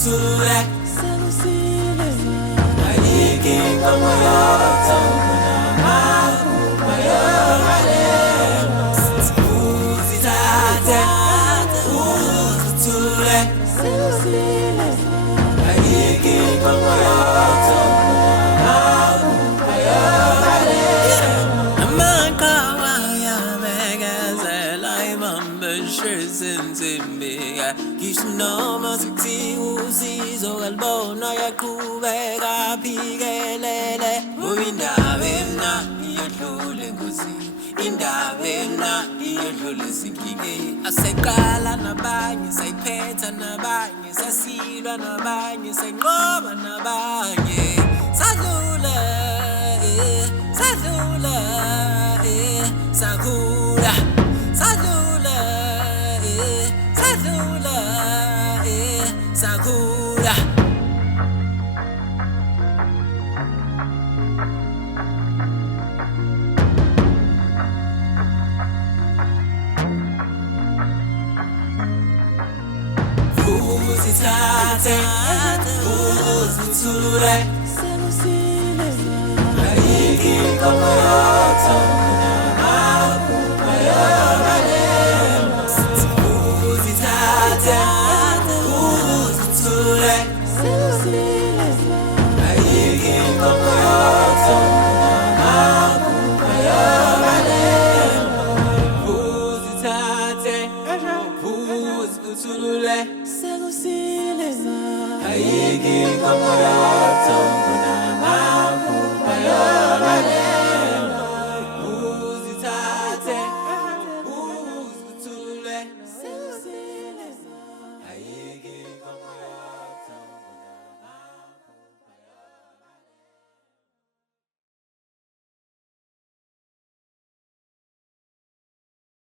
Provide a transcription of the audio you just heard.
uzithule ayikho moyotho uzithathe uzithule ayikho moyotho Ngisho noma sekuthiwa usizo kalibona yaqhubeka aphikelele ngoba indaba emnandi iyadlula engozini indaba emnandi iyadlula ezinkingeni aseqala nabanye sayiphetha nabanye sasilwa nabanye sayinqoba nabanye sadlula sadlula sakhula sadlula sadlula sakhula uzithathe uzithule ayikho moyotho